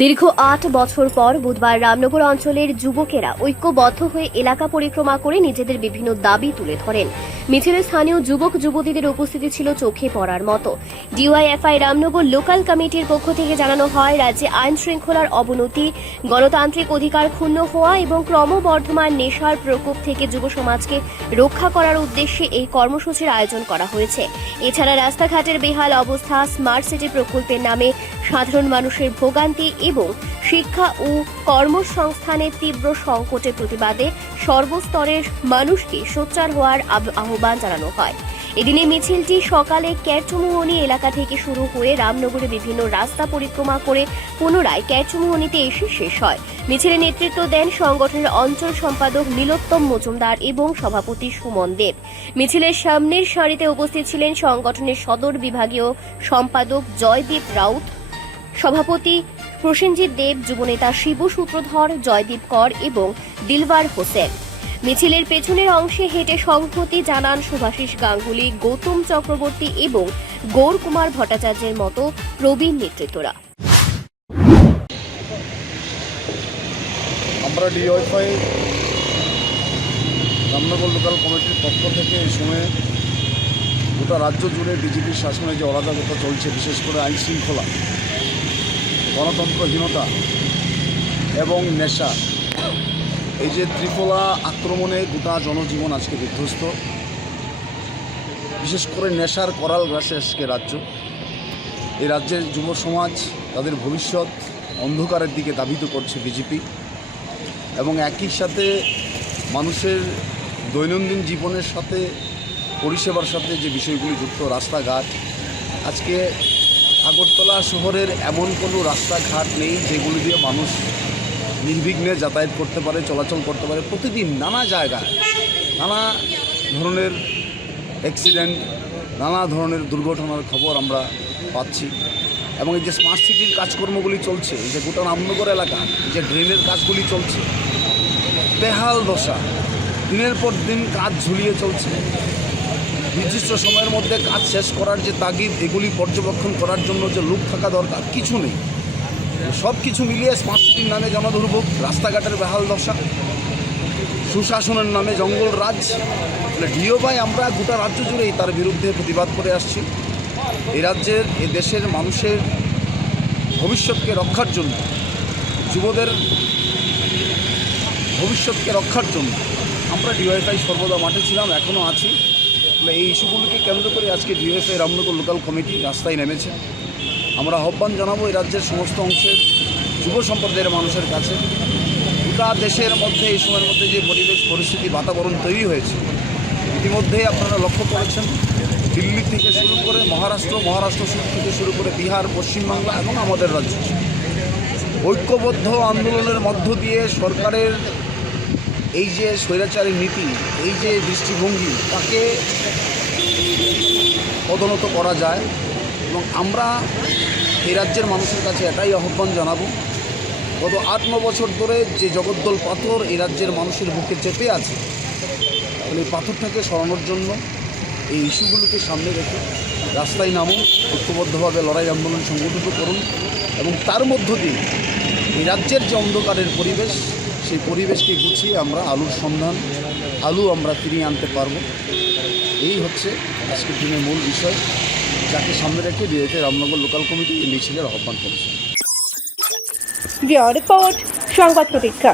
দীর্ঘ ৮ বছর পর বুধবার রামনগর অঞ্চলের যুবকেরা ঐক্যবদ্ধ হয়ে এলাকা পরিক্রমা করে নিজেদের বিভিন্ন দাবি তুলে ধরেন। মিছিলে স্থানীয় যুবক যুবতীদের উপস্থিতি ছিল চোখে পড়ার মতো। ডিওয়াইএফআই রামনগর লোকাল কমিটির পক্ষ থেকে জানানো হয়, রাজ্যে আইন শৃঙ্খলার অবনতি, গণতান্ত্রিক অধিকার ক্ষুণ্ণ হওয়া এবং ক্রমবর্ধমান নেশার প্রকোপ থেকে যুব সমাজকে রক্ষা করার উদ্দেশ্যে এই কর্মসূচির আয়োজন করা হয়েছে। এছাড়া রাস্তাঘাটের বেহাল অবস্থা, স্মার্ট সিটি প্রকল্পের নামে সাধারণ মানুষের ভোগান্তি এবং শিক্ষা ও কর্মসংস্থানের তীব্র সংকটের প্রতিবাদে সর্বস্তরের মানুষকে সোচ্চার হওয়ার আহ্বান জানানো হয়। এদিনে মিছিলটি সকালে ক্যাটমোহনী এলাকা থেকে শুরু হয়ে রামনগরে বিভিন্ন রাস্তা পরিক্রমা করে পুনরায় ক্যাটমোহনীতে এসে শেষ হয়। মিছিলে নেতৃত্ব দেন সংগঠনের অঞ্চল সম্পাদক নীলোত্তম মজুমদার এবং সভাপতি সুমন দেব। মিছিলের সামনের সারিতে উপস্থিত ছিলেন সংগঠনের সদর বিভাগীয় সম্পাদক জয়দীপ রাউত, সভাপতি প্রসেনজিৎ দেব, যুবনেতা শিবু সূত্রধর, জয়দীপ কর এবং দিলওয়ার হোসেন। মিছিলের পেছনের অংশে হেঁটে সংহতি জানান শুভাশিস গাঙ্গুলি, গৌতম চক্রবর্তী এবং গৌর কুমার ভট্টাচার্যের মতো প্রবীণ নেতৃত্বরা। আমরা ডিওয়াইফাই রামনগর লোকাল কমিটির পক্ষ থেকে এই সময়ে গোটা রাজ্য জুড়ে বিজেপির শাসনে যে অরাজকতা চলছে, বিশেষ করে আইন শৃঙ্খলা, গণতন্ত্রহীনতা এবং নেশা, এই যে ত্রিফলা আক্রমণে গোটা জনজীবন আজকে বিধ্বস্ত। বিশেষ করে নেশার করাল গ্রাসে আজকে রাজ্য। এই রাজ্যের যুব সমাজ তাদের ভবিষ্যৎ অন্ধকারের দিকে ধাবিত করছে বিজেপি, এবং একই সাথে মানুষের দৈনন্দিন জীবনের সাথে, পরিষেবার সাথে যে বিষয়গুলি যুক্ত, রাস্তাঘাট, আজকে আগরতলা শহরের এমন কোনো রাস্তাঘাট নেই যেগুলি দিয়ে মানুষ নির্বিঘ্নে যাতায়াত করতে পারে, চলাচল করতে পারে। প্রতিদিন নানা জায়গায় নানা ধরনের অ্যাক্সিডেন্ট, নানা ধরনের দুর্ঘটনার খবর আমরা পাচ্ছি। এবং এই যে স্মার্ট সিটির কাজকর্মগুলি চলছে, এই যে গোটা রামনগর এলাকা, এই যে ড্রেনের কাজগুলি চলছে, বেহাল দশা, দিনের পর দিন কাজ ঝুলিয়ে চলছে। নির্দিষ্ট সময়ের মধ্যে কাজ শেষ করার যে তাগিদ, এগুলি পর্যবেক্ষণ করার জন্য যে লোক থাকা দরকার, কিছু নেই। সব কিছু মিলিয়ে স্মার্ট সিটির নামে জনদুর্ভোগ, রাস্তাঘাটের বেহাল দশা, সুশাসনের নামে জঙ্গল রাজ। ডিওবাই আমরা গোটা রাজ্য জুড়েই তার বিরুদ্ধে প্রতিবাদ করে আসছি। এই রাজ্যের, এ দেশের মানুষের ভবিষ্যৎকে রক্ষার জন্য, যুবদের ভবিষ্যৎকে রক্ষার জন্য আমরা ডিওয়াইফাই সর্বদা মাঠে ছিলাম, এখনও আছি। এই ইস্যুগুলিকে কেন্দ্র করে আজকে ডিওয়াইফাই রামনগর লোকাল কমিটি রাস্তায় নেমেছে। আমরা আহ্বান জানাবো এই রাজ্যের সমস্ত অংশের যুব সম্প্রদায়ের মানুষের কাছে, গোটা দেশের মধ্যে এই সময়ের মধ্যে যে পরিস্থিতি, বাতাবরণ তৈরি হয়েছে, ইতিমধ্যেই আপনারা লক্ষ্য করেছেন, দিল্লি থেকে শুরু করে মহারাষ্ট্র থেকে শুরু করে বিহার, পশ্চিমবাংলা এবং আমাদের রাজ্য, ঐক্যবদ্ধ আন্দোলনের মধ্য দিয়ে সরকারের এই যে স্বৈরাচারী নীতি, এই যে দৃষ্টিভঙ্গি, তাকে পদোন্নত করা যায়। এবং আমরা এই রাজ্যের মানুষের কাছে এটাই আহ্বান জানাবো, গত 8-9 বছর ধরে যে জগদ্দল পাথর এই রাজ্যের মানুষের বুকে চেপে আছে, এই পাথরটাকে সরানোর জন্য এই ইস্যুগুলোকে সামনে রেখে রাস্তায় নামুন, ঐক্যবদ্ধভাবে লড়াই আন্দোলন সংগঠিত করুন, এবং তার মধ্য দিয়ে এই রাজ্যের যে অন্ধকারের পরিবেশ, সেই পরিবেশকে গুছিয়ে আমরা আলু আমরা ফিরিয়ে আনতে পারব। এই হচ্ছে আজকের দিনের মূল বিষয়, যাকে সামনে রেখে ডিওয়াইফাই রামনগর লোকাল কমিটি এই মিছিলের আহ্বান করছে। রিপোর্ট সংবাদ প্রতীক্ষা।